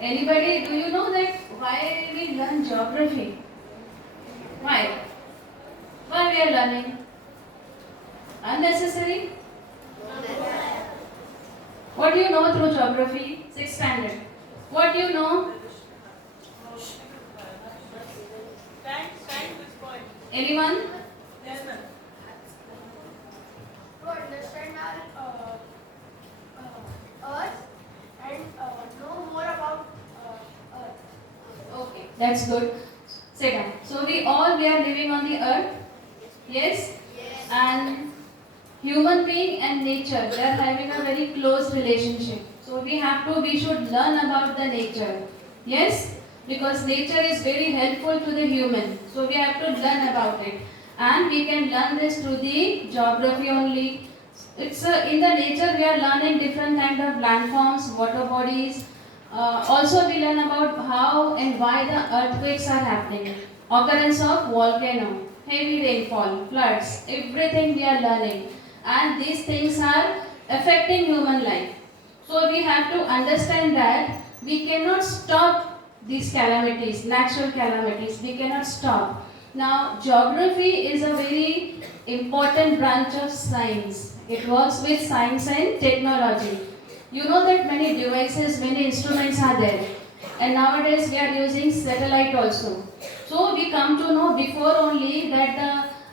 Anybody, do you know that why we learn geography? Why? Why we are learning? Unnecessary? What do you know through geography? 6th standard. What do you know? Anyone? To understand our Earth and know more about Earth. Okay, that's good. Sit down. So we are living on the earth. Yes? Yes. And human being and nature, they are having a very close relationship. So we should learn about the nature. Yes? Because nature is very helpful to the human. So we have to learn about it. And we can learn this through the geography only. In the nature we are learning different kind of landforms, water bodies. Also we learn about how and why the earthquakes are happening. Occurrence of volcano, heavy rainfall, floods, everything we are learning. And these things are affecting human life. So we have to understand that we cannot stop these calamities, natural calamities, we cannot stop. Now, geography is a very important branch of science. It works with science and technology. You know that many devices, many instruments are there. And nowadays we are using satellite also. So we come to know before only that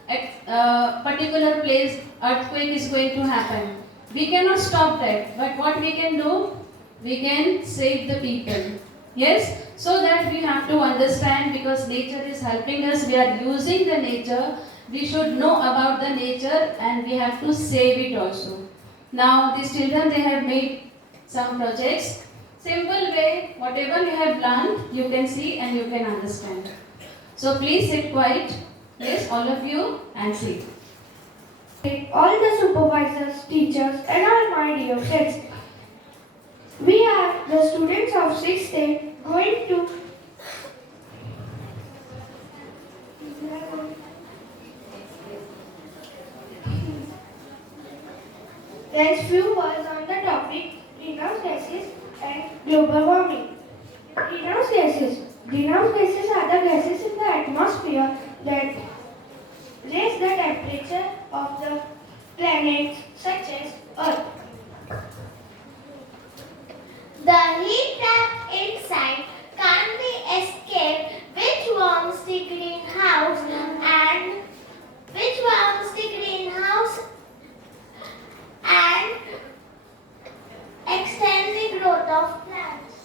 the particular place earthquake is going to happen. We cannot stop that. But what we can do? We can save the people. Yes? So that we have to understand, because nature is helping us, we are using the nature, we should know about the nature and we have to save it also. Now these children, they have made some projects. Simple way, whatever you have learned, you can see and you can understand. So please sit quiet, yes, all of you, and see. All the supervisors, teachers, and all my dear friends, we are the students of 6th day going to there's few words on the topic greenhouse gases and global warming. Greenhouse gases. Greenhouse gases are the gases in the atmosphere that raise the temperature of the planets such as Earth. The heat trapped inside can't be escaped, which warms the greenhouse and extend the growth of plants.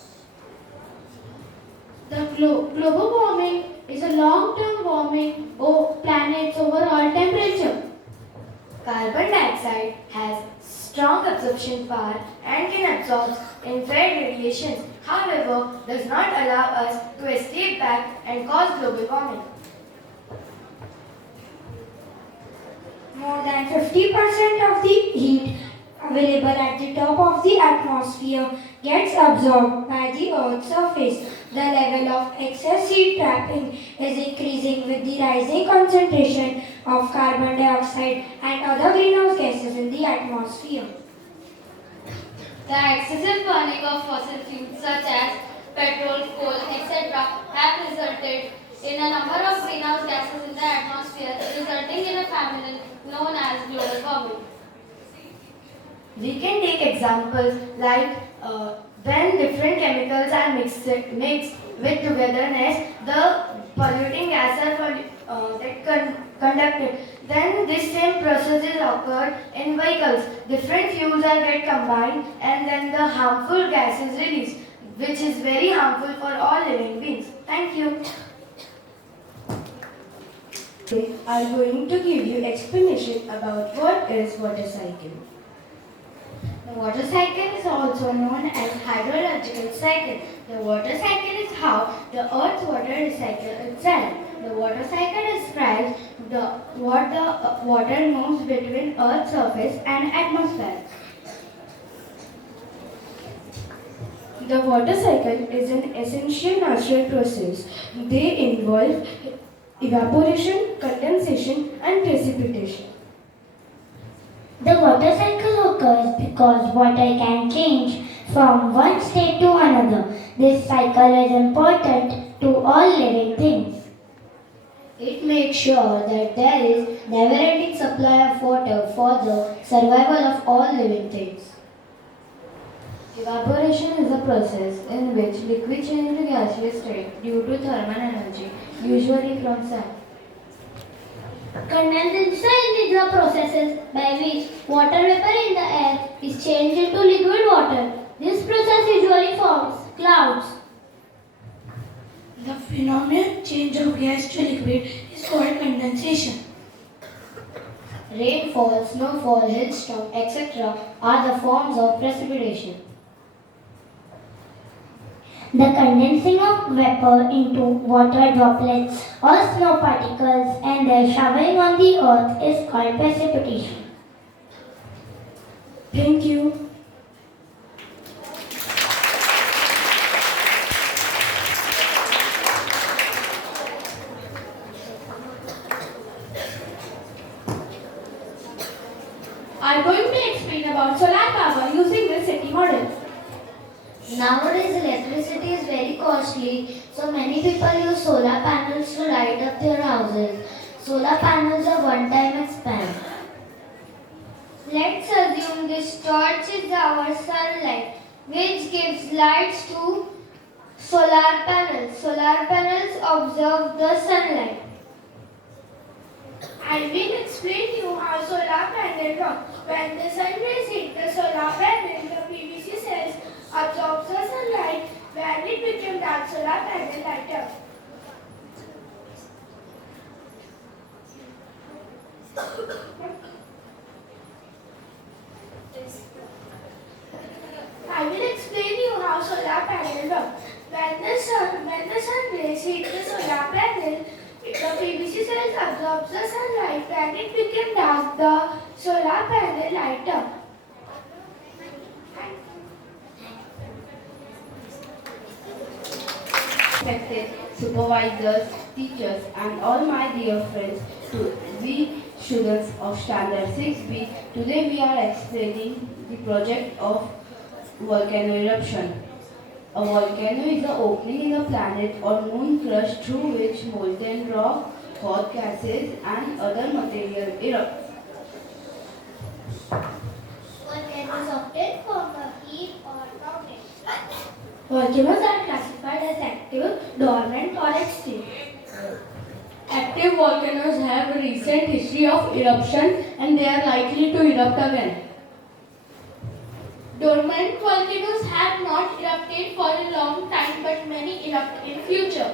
The global warming is a long-term warming of planet's overall temperature. Carbon dioxide has strong absorption power and can absorb infrared radiations, however, does not allow us to escape back and cause global warming. More than 50% of the heat available at the top of the atmosphere gets absorbed by the Earth's surface. The level of excess heat trapping is increasing with the rising concentration of carbon dioxide and other greenhouse gases in the atmosphere. The excessive burning of fossil fuels such as petrol, coal, etc. have resulted in a number of greenhouse gases in the atmosphere, resulting in a phenomenon known as global warming. We can take examples like when different chemicals are mixed with togetherness, the polluting gases are conducted. Then this same process is occurred in vehicles. Different fuels are get combined and then the harmful gas is released, which is very harmful for all living beings. Thank you. I am going to give you explanation about what is water cycle. The water cycle is also known as hydrological cycle. The water cycle is how the Earth's water recycles itself. The water cycle describes what the water moves between Earth's surface and atmosphere. The water cycle is an essential natural process. They involve evaporation, condensation, and precipitation. The water cycle occurs because water can change from one state to another. This cycle is important to all living things. It makes sure that there is never-ending supply of water for the survival of all living things. Evaporation is a process in which liquid change into gaseous state due to thermal energy, usually from sun. Condensation is the process by which water vapor in the air is changed into liquid water. This process usually forms clouds. The phenomenon change of gas to liquid is called condensation. Rainfall, snowfall, hailstorm, etc. are the forms of precipitation. The condensing of vapor into water droplets or snow particles and their showering on the earth is called precipitation. Thank you. I'm going to explain about solar power using this city model. Nowadays electricity is very costly, so many people use solar panels to light up their houses. Solar panels are one-time expense. Let's assume this torch is our sunlight, which gives lights to solar panels. Solar panels observe the sunlight. I will explain you how solar panel work. When the sun rays hit the solar panel, the PVC cells absorb the sunlight. When it becomes dark, solar panel light up. I will explain you how solar panel work. When the sun rays hit the solar panel, the PVC cells absorb the sunlight. When it becomes dark, the solar panel light up. Respected supervisors, teachers, and all my dear friends, to we students of Standard 6B. Today we are explaining the project of volcano eruption. A volcano is the opening in the planet or moon crust through which molten rock, hot gases, and other material erupt. Volcanoes often form a heap or mountain. Volcanoes are classified as active, dormant, or extinct. Active volcanoes have a recent history of eruption and they are likely to erupt again. Dormant volcanoes have not erupted for a long time but many erupt in future.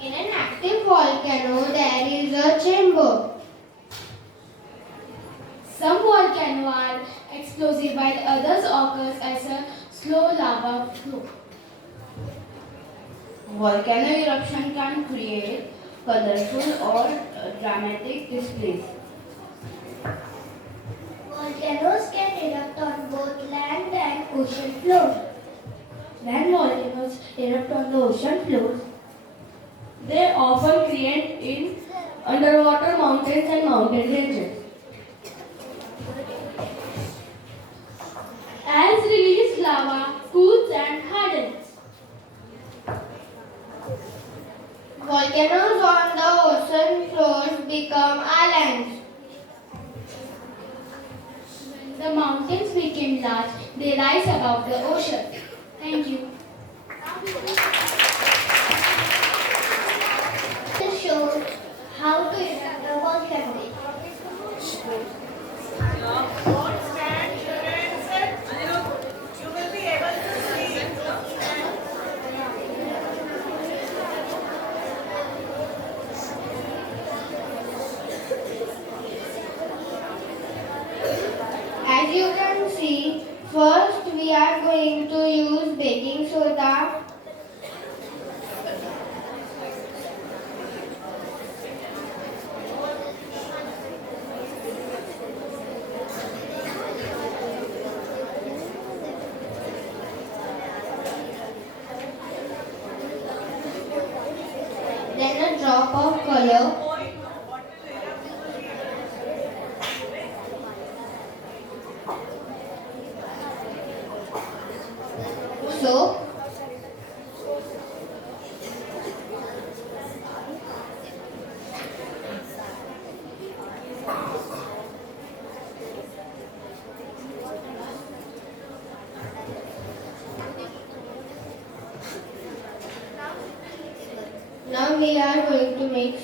In an active volcano, there is a chamber. Some volcanoes are explosive while others occurs as a slow lava flow. Volcano eruption can create colorful or dramatic displays. Volcanoes can erupt on both land and ocean floors. When volcanoes erupt on the ocean floor, They often create in underwater mountains and mountain ranges. As released lava cools and hardens. Volcanoes on the ocean floors become islands. When the mountains became large, they rise above the ocean. Thank you. To show how to erupt a volcano. As you can see, first we are going to use baking soda. Then a drop of color. So, now we are going to mix.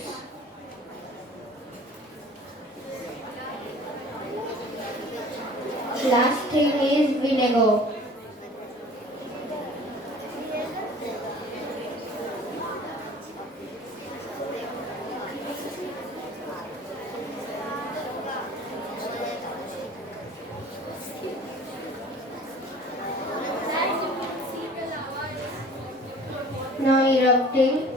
Last thing is vinegar. Now erupting.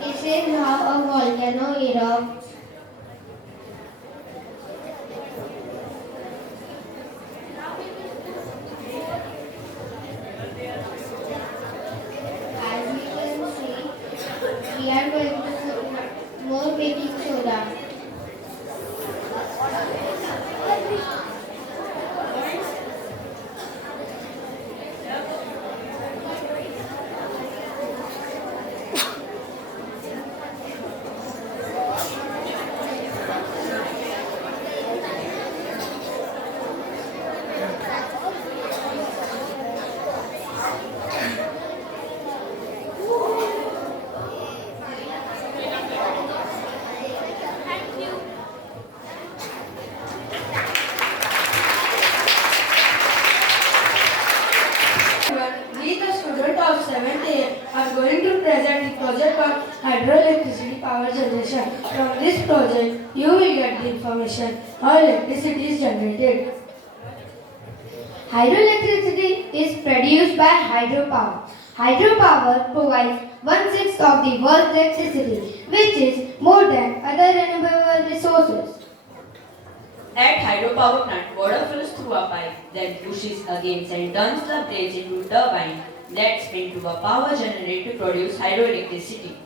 This is how a volcano erupts. As we can see, we are going to put more baking soda. We, the student of 7th A, are going to present the project of hydroelectricity power generation. From this project, you will get the information how electricity is generated. Hydroelectricity is produced by hydropower. Hydropower provides one-sixth of the world's electricity, which is more than other renewable resources. At hydropower plant, water flows through a pipe, then pushes against and turns the blades into turbine that spin to a power generator to produce hydroelectricity.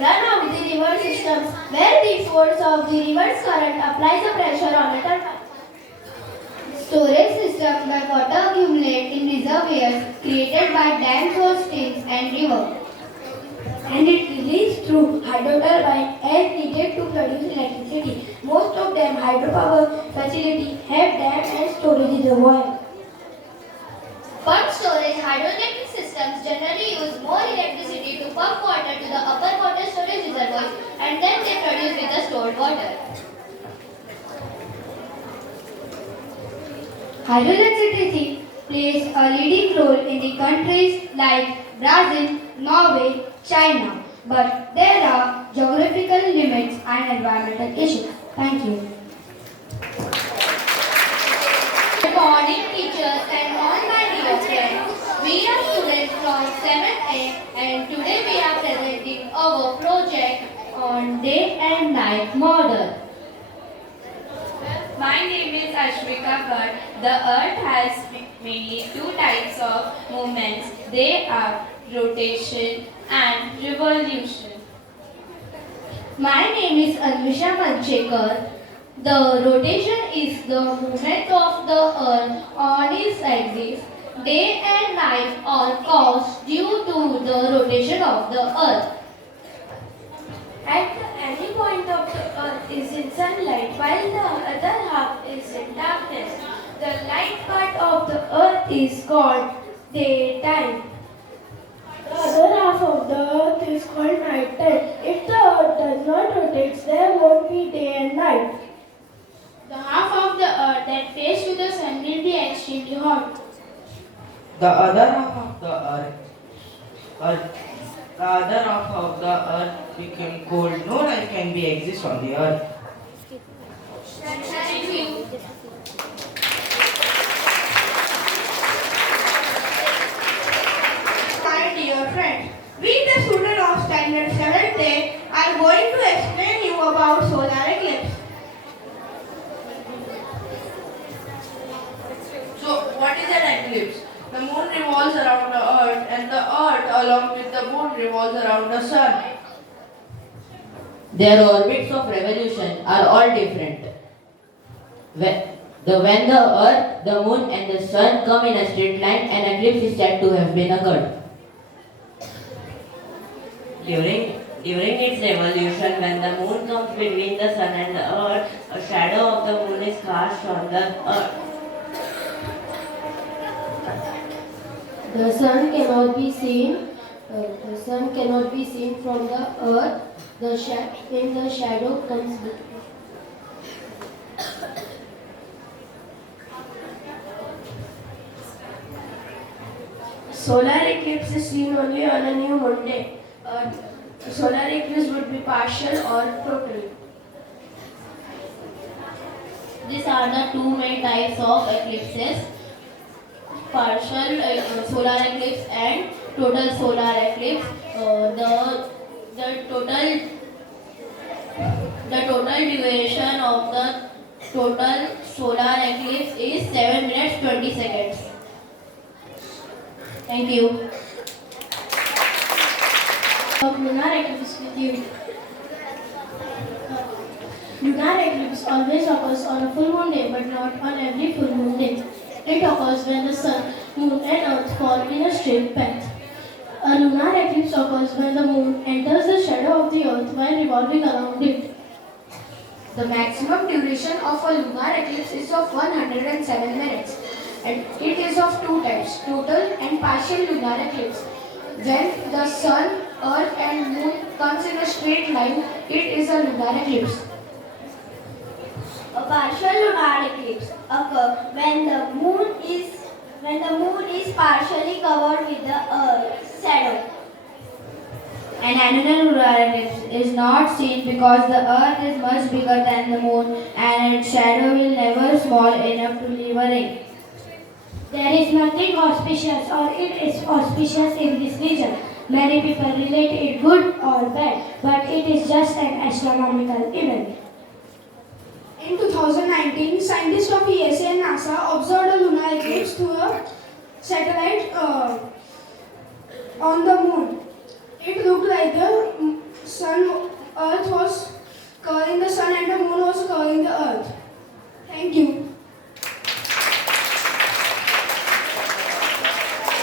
Run of the river systems where the force of the river's current applies a pressure on a turbine. Storage system where water accumulates in reservoirs created by dams or streams and rivers. And it released through hydroturbine as needed to produce electricity. Most of them hydropower facilities have dam and storage reservoir. Pumped storage hydroelectric systems generally use more electricity to pump water to the upper water storage reservoirs and then they produce with the stored water. Hydroelectricity plays a leading role in the countries like Brazil, Norway, China, but there are geographical limits and environmental issues. Thank you. Good morning teachers and all my dear friends. We are students from 7th A and today we are presenting our project on day and night model. My name is Ashwika Bhatt. The earth has mainly two types of movements. They are rotation and revolution. My name is Anvisha Manchekar. The rotation is the movement of the earth on its axis. Day and night are caused due to the rotation of the earth. At any point of the earth is in sunlight while the other half is in darkness. The light part of the earth is called daytime. The other half of the earth is called night time. If the earth does not rotate, there won't be day and night. The half of the earth that faces to the sun will be extremely hot. The other half of the earth became cold. No life can be exist on the earth. Thank you. My dear friends, Standard 7th are going to explain you about solar eclipse. So, what is an eclipse? The moon revolves around the earth and the earth along with the moon revolves around the sun. Their orbits of revolution are all different. When the earth, the moon and the sun come in a straight line, an eclipse is said to have been occurred. During its revolution, when the moon comes between the sun and the earth, a shadow of the moon is cast on the earth. The sun cannot be seen. The sun cannot be seen from the earth. When the shadow comes between. Solar eclipse is seen only on a new moon day. Solar eclipse would be partial or total. These are the two main types of eclipses: partial solar eclipse and total solar eclipse. The total duration of the total solar eclipse is 7 minutes 20 seconds. Thank you. Lunar eclipse with you. Lunar eclipse always occurs on a full moon day, but not on every full moon day. It occurs when the sun, moon and earth fall in a straight path. A lunar eclipse occurs when the moon enters the shadow of the earth while revolving around it. The maximum duration of a lunar eclipse is of 107 minutes, and it is of two types, total and partial lunar eclipse. When the sun, earth and moon comes in a straight line, it is a lunar eclipse. A partial lunar eclipse occurs when the moon is partially covered with the earth's shadow. An annual lunar eclipse is not seen because the earth is much bigger than the moon and its shadow will never small enough to leave a ring. There is nothing auspicious or it is auspicious in this region. Many people relate it good or bad, but it is just an astronomical event. In 2019, scientists of ESA and NASA observed a lunar eclipse through a satellite on the moon. It looked like the earth was covering the sun and the moon was covering the earth. Thank you.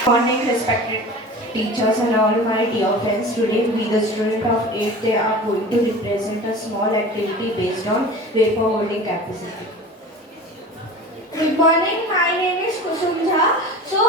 Good morning, respected teachers and all my dear friends. Today we, the student of 8th, they are going to represent a small activity based on vapor holding capacity. Good morning, my name is Kusum Jha. So,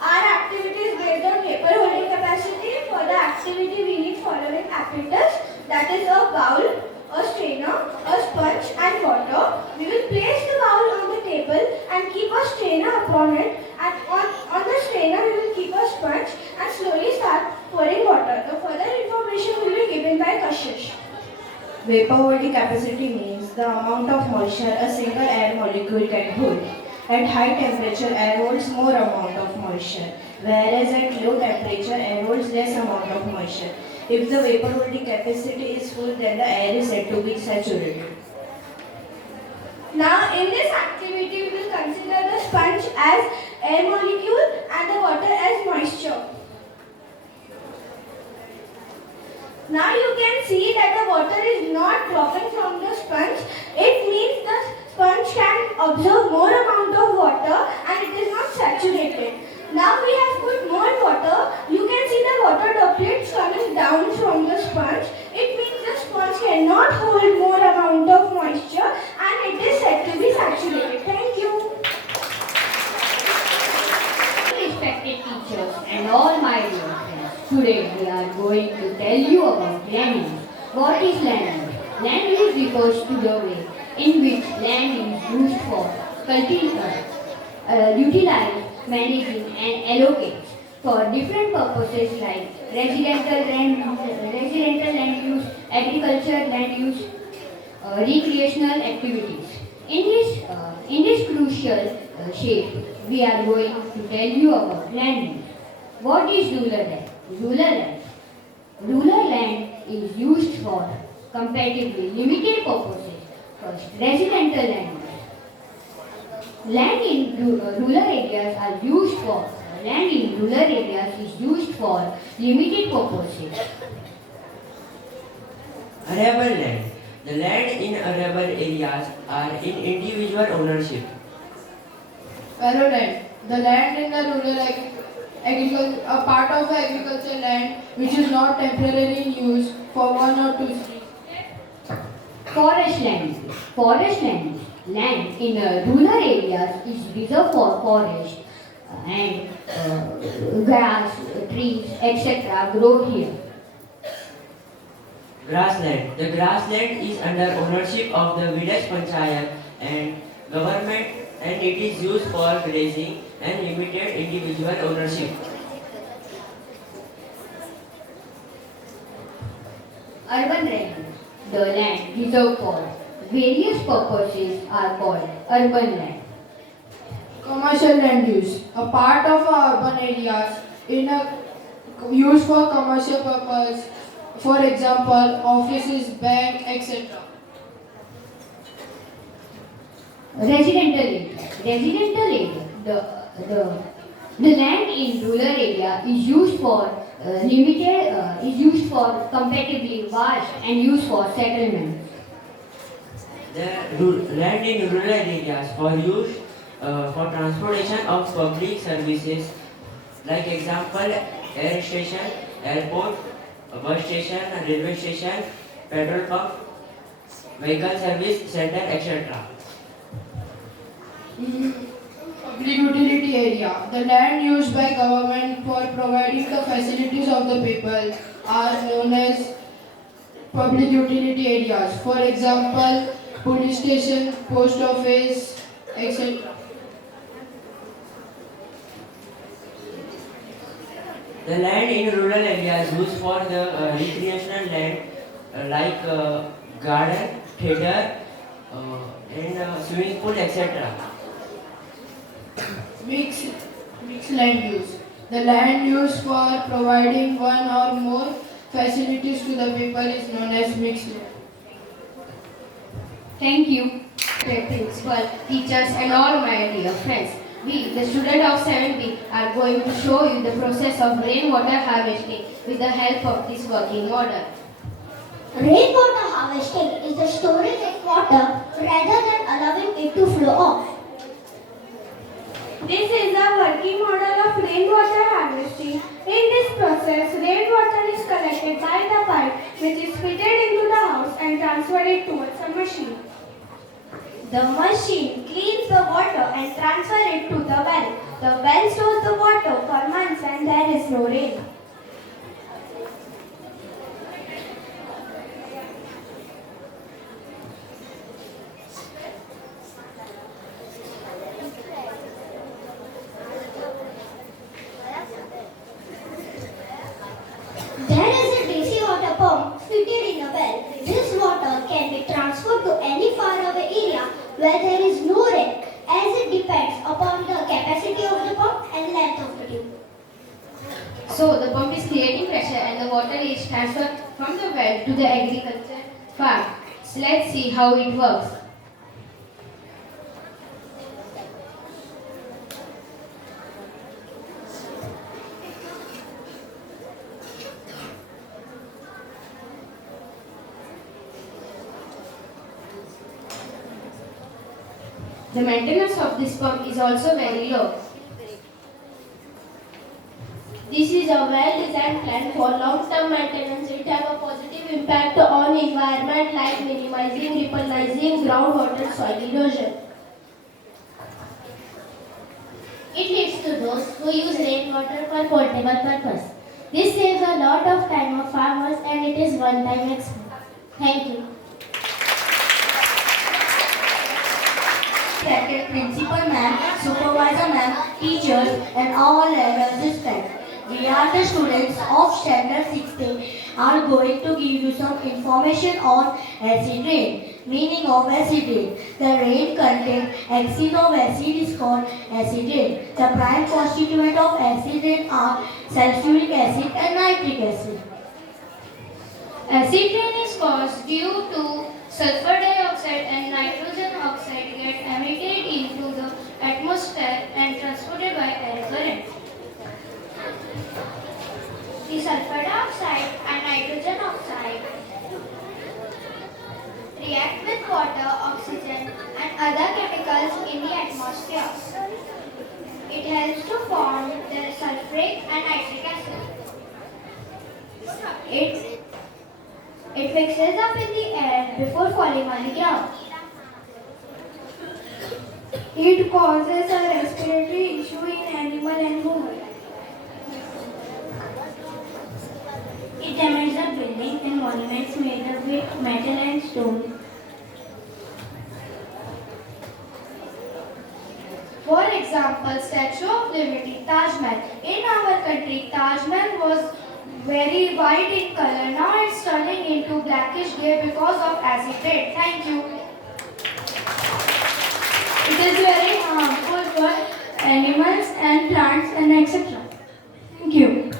our activity is based on vapor holding capacity. For the activity, we need following apparatus, that is a bowl, a strainer, a sponge and water. We will place the bowl on the table and keep a strainer upon it, and on the strainer we will keep a sponge and slowly start pouring water. The further information will be given by Kashish. Vapor holding capacity means the amount of moisture a single air molecule can hold. At high temperature, air holds more amount of moisture, whereas at low temperature, air holds less amount of moisture. If the vapor holding capacity is full, then the air is said to be saturated. Now, in this activity, we will consider the sponge as air molecule and the water as moisture. Now you can see that the water is not dropping from the sponge. It means the sponge can absorb more amount of water and it is not saturated. Now we have put more water. You can see the water droplets coming down from the sponge. It means the sponge cannot hold more amount of moisture and it is said to be saturated. Thank you. Respected teachers and all my dear friends, today we are going to tell you about land use. What is land use? Land use refers to the way in which land is used for utilized, managing and allocated for different purposes like residential land use, agriculture land use, recreational activities. In this crucial shape, we are going to tell you about land use. What is rural land? Rural land Rural land is used for comparatively limited purposes. First, residential land. Land in rural areas is used for limited purposes. Arable land. The land in arable areas are in individual ownership. Fallow land. The land in the rural agriculture, a part of the agricultural land which is not temporarily in use for 1 or 2 seasons. Forest land. Land in rural areas is reserved for forest and grass, trees, etc. grow here. Grassland. The grassland is under ownership of the village panchayat and government, and it is used for grazing and limited individual ownership. Urban land. The land reserved for various purposes are called urban land. Commercial land use. A part of our urban areas used for commercial purpose. For example, offices, bank, etc. Residential area. The land in rural area is used for comparatively vast and used for settlement. The land in rural areas for use for transportation of public services, like example, air station, airport, bus station, railway station, petrol pump, vehicle service center, etc. Public utility area. The land used by government for providing the facilities of the people are known as public utility areas. For example, police station, post office, etc. The land in rural areas used for the recreational land, like garden, theatre, and swimming pool, etc. Mixed land use. The land used for providing one or more facilities to the people is known as mixed land. Thank you, principal, teachers and all my dear friends. We, the students of 7B, are going to show you the process of rainwater harvesting with the help of this working model. Rainwater harvesting is the storage of water rather than allowing it to flow off. This is the working model of rainwater harvesting. In this process, rainwater is collected by the pipe which is fitted into the house and transferred towards a machine. The machine cleans the water and transfers it to the well. The well stores the water for months and there is no rain. There is a DC water pump fitted in a well. This water can be transferred to any faraway area where there is no rain, as it depends upon the capacity of the pump and length of the tube. So the pump is creating pressure and the water is transferred from the well to the agriculture farm. So let's see how it works. The maintenance of this pump is also very low. This is a well-designed plan for long-term maintenance. It has a positive impact on environment like minimizing, repollinizing groundwater soil erosion. It leads to those who use rainwater for portable purpose. This saves a lot of time of farmers and it is one-time expense. Thank you. Second, principal ma'am, supervisor ma'am, teachers and all level assistants. We are the students of standard 16 are going to give you some information on acid rain. Meaning of acid rain. The rain contains acid of acid is called acid rain. The prime constituent of acid rain are sulfuric acid and nitric acid. Acid rain is caused due to sulfur dioxide and nitrogen oxide get emitted into the atmosphere and transported by air current. The sulfur dioxide and nitrogen oxide react with water, oxygen and other chemicals in the atmosphere. It helps to form the sulfuric and nitric acid. It mixes up in the air before falling on the ground. It causes a respiratory issue in animal and human. It damages the buildings and monuments made up with metal and stone. For example, Statue of Liberty, Taj Mahal. In our country, Taj Mahal was very white in color. Now it's turning into blackish grey because of acid rain. Thank you. It is very harmful for animals and plants and etc. Thank you.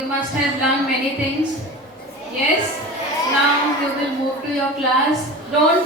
You must have learned many things. Yes? Now you will move to your class. Don't